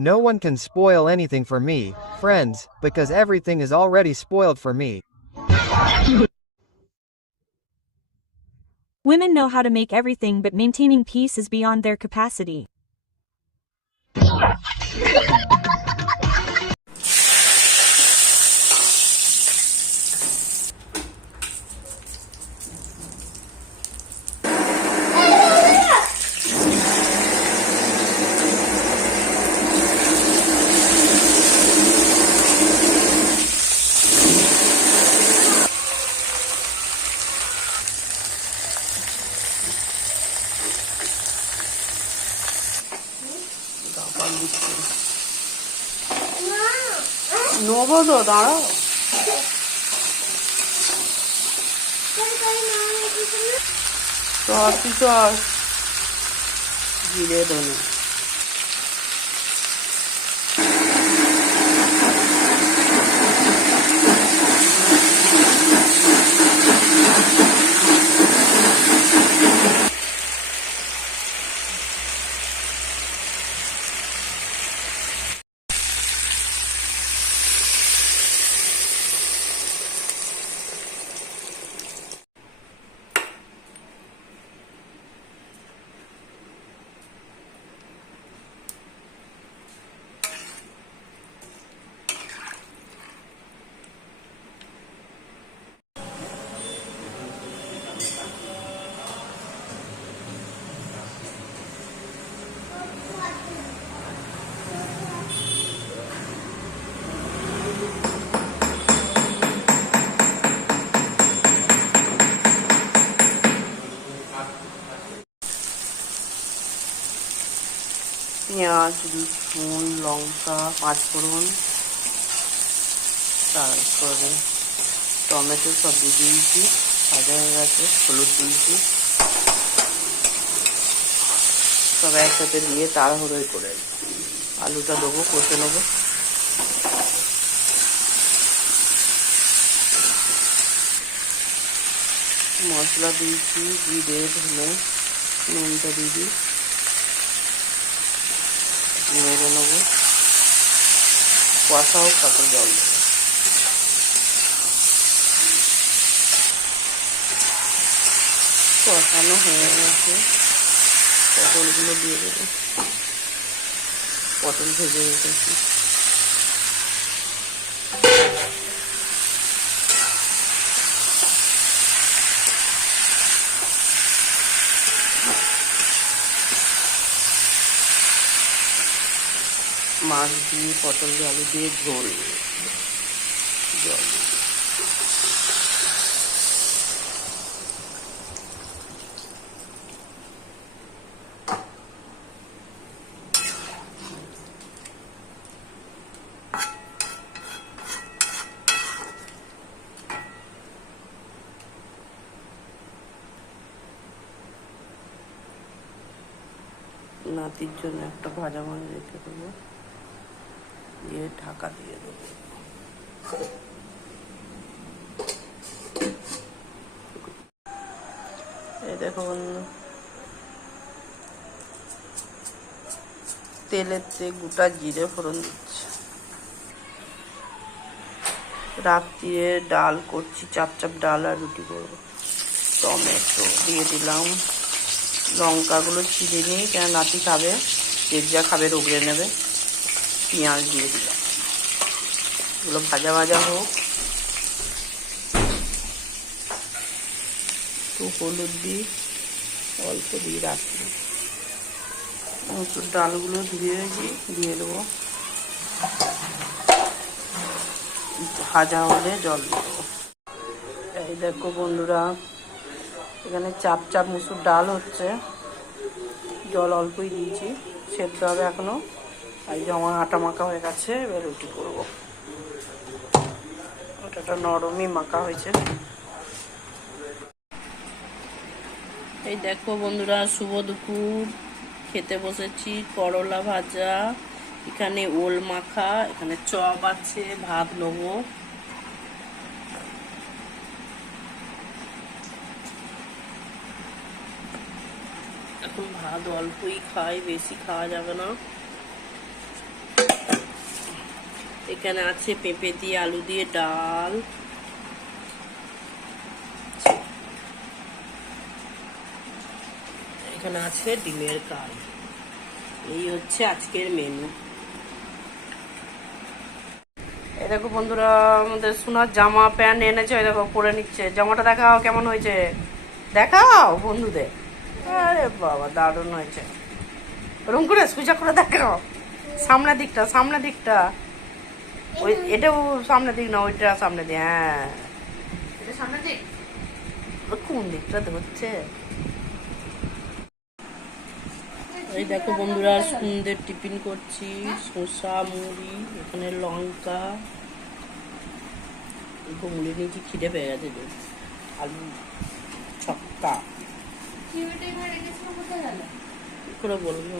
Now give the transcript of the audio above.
No one can spoil anything for me, friends, because everything is already spoiled for me. Women know how to make everything, but maintaining peace is beyond their capacity. গাপাল দিচ্ছে নেব তো দাঁড়াও তুই চর জিরে ধনে। পেঁয়াজ রসুন লঙ্কা পাঁচফোড়ন তারপরে টমেটো সব দিয়ে দিয়েছি ভাজা হয়ে গেছে, হলুদ দিয়েছি। সব একসাথে দিয়ে তাড়াহুড়োই করে আলুটা দেবো, কষে নেব। মশলা দিয়েছি জিরে ধনে নুনটা দিয়ে দিই। নেড়ে নেব। কষা হোক, তারপর জল দেবো। কষানো হয়ে গেছে। পটলগুলো দিয়ে দেবো। পটল ভেজে রেখেছি। মাছ দিয়ে পটল দিয়ে আলু দিয়ে ঝোল। জল নাতির জন্য একটা ভাজা মাছ রেখে দেবো। দিয়ে ঢাকা দিয়ে দেবো। এই দেখো তেলেতে গোটা জিরে ফোড়ন দিচ্ছে। রাত্রিরে ডাল করছি, চাপ চাপ ডাল আর রুটি করব। টমেটো দিয়ে দিলাম, লঙ্কাগুলো ছিঁড়ে নিই কেন নাতি খাবে, যে যা খাবে রোগড়ে নেবে। পেঁয়াজ দিয়ে দিলাম। এগুলো ভাজা ভাজা হোক। একটু হলুদ দিই অল্প দিয়ে রাখি। মসুর ডালগুলো ধুয়ে দিই দিয়ে দেবো। ভাজা হলে জল এই দেখো বন্ধুরা, এখানে চাপ চাপ মুসুর ডাল হচ্ছে। জল অল্পই দিয়েছি, সেদ্ধ হবে এখনও। আর এই যে আমার আটা মাখা হয়ে গেছে, এবার রুটি করব। ওটাটা নরমই মাখা হয়েছে। এই দেখো বন্ধুরা, শুভ দুপুর। খেতে বসেছি, করলা ভাজা, এখানে ওল মাখা, এখানে চপ আছে, ভাত নেব। এখন ভাত অল্পই খাই, বেশি খাওয়া যাবে না। এখানে আছে পেঁপে দিয়ে আলু দিয়ে ডাল। এখানে আছে ডিমের কাল এই হচ্ছে আজকের মেনু দেখো বন্ধুরা, আমাদের সোনার জামা, প্যান্ট এনেছে ওই দেখো পরে নিচ্ছে। জামাটা দেখাও কেমন হয়েছে। দেখাও বন্ধুদের। আরে বাবা, দারুণ হয়েছে। ওরকম করে সুজা করে দেখাও। সামনের দিকটা সামনের দিকটা। ওই এটাও সামনের দিক না ওইটা সামনে দিক হ্যাঁ। এটা সামনে দিক? কোন দিকটাতে হচ্ছে? এই দেখো বন্ধুরা সুন্দর টিফিন করছি শসা মুড়ি এখানে লঙ্কা মুড়ি নিয়েছি খিদে পেয়ে গেছে আলু ছক্কা। করে বলব?